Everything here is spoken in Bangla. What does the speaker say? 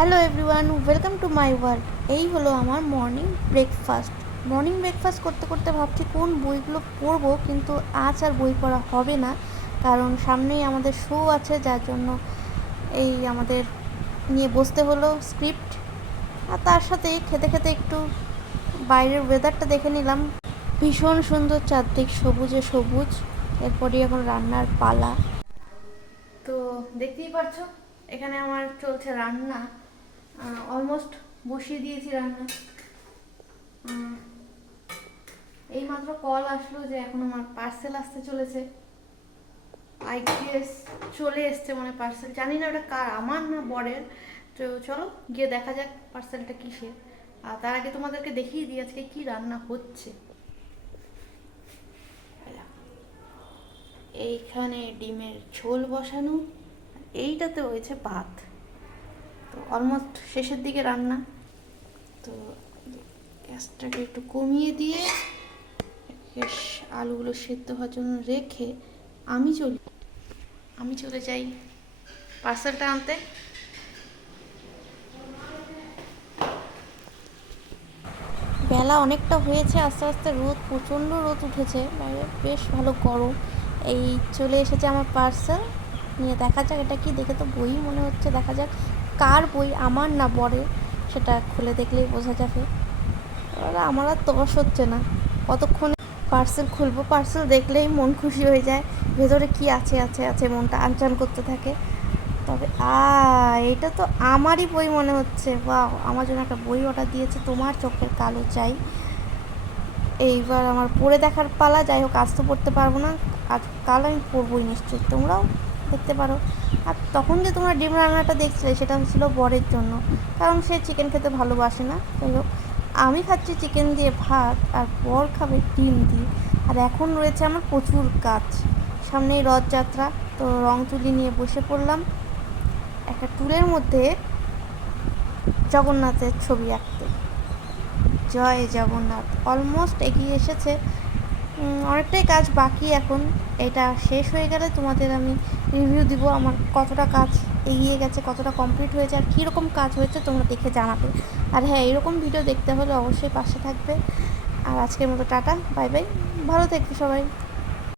Hello everyone, welcome to my world. এই হলো আমার মর্নিং ব্রেকফাস্ট করতে করতে ভাবছি কোন বইগুলো পড়বো, কিন্তু আজ আর বই পড়া হবে না, কারণ সামনেই আমাদের শো আছে, যার জন্য এই আমাদের নিয়ে বসতে হলো স্ক্রিপ্ট। আর তার সাথে খেতে খেতে একটু বাইরের ওয়েদারটা দেখে নিলাম, ভীষণ সুন্দর, চারদিক সবুজে সবুজ। এরপরই এখন রান্নার পালা। তো দেখতেই পারছো এখানে আমার চলছে রান্না, অলমোস্ট বসিয়ে দিয়েছি রান্না। এই মাত্র কল আসলো যে এখন আমার পার্সেল আসতে চলেছে। আই গেস চলে এসছে মানে পার্সেল, জানি না ওটা কার, আমার না বরের। তো চলো গিয়ে দেখা যাক পার্সেলটা কিসের। আর তার আগে তোমাদেরকে দেখিয়ে দিই আজকে কি রান্না হচ্ছে। এইখানে ডিমের ঝোল বসানো, এইটাতে হয়েছে ভাত। তো অলমোস্ট শেষের দিকে রান্না। তো গ্যাসটাকে একটু কমিয়ে দিয়ে বেশ আলুগুলো সেদ্ধ হওয়ার জন্য রেখে আমি চলে যাই পার্সেলটা আনতে। বেলা অনেকটা হয়েছে, আস্তে আস্তে রোদ, প্রচণ্ড রোদ উঠেছে, বাইরে বেশ ভালো গরম। এই চলে এসেছে আমার পার্সেল, নিয়ে দেখা যাক এটা কি। দেখে তো বই মনে হচ্ছে, দেখা যাক কার বই, আমার না বরের, সেটা খুলে দেখলেই বোঝা যাবে। এবার আমার আর তস হচ্ছে না কতক্ষণ পার্সেল খুলবো। পার্সেল দেখলেই মন খুশি হয়ে যায়, ভেতরে কি আছে আছে আছে মনটা আনচান করতে থাকে। তবে এটা তো আমারই বই মনে হচ্ছে। বাহ, আমার জন্য একটা বই অর্ডার দিয়েছে, তোমার চোখের কালো চাই। এইবার আমার পড়ে দেখার পালা। যাই হোক, আজ তো পড়তে পারবো না, আজ কাল আমি পড়বই নিশ্চয়ই, তোমরাও দেখতে পারো। আর তখন যে তোমরা ডিম রান্নাটা দেখছিলে সেটা হচ্ছিলো বরের জন্য, কারণ সে চিকেন খেতে ভালোবাসে না। যাই হোক, আমি খাচ্ছি চিকেন দিয়ে ভাত, আর বর খাবে ডিম দিয়ে। আর এখন রয়েছে আমার প্রচুর কাজ, সামনেই রথযাত্রা। তো রং তুলি নিয়ে বসে পড়লাম একটা টুলের মধ্যে জগন্নাথের ছবি আঁকতে। জয় জগন্নাথ অলমোস্ট এগিয়ে এসেছে, অনেকটাই কাজ বাকি এখন। এটা শেষ হয়ে গেলে তোমাদের আমি রিভিউ দিব আমার কতটা কাজ এগিয়ে গেছে, কতটা কমপ্লিট হয়েছে, আর কীরকম কাজ হয়েছে তোমরা দেখে জানাবে। আর হ্যাঁ, এরকম ভিডিও দেখতে হলে অবশ্যই পাশে থাকবে। আর আজকের মতো টাটা, বাই বাই, ভালো থাকবে সবাই।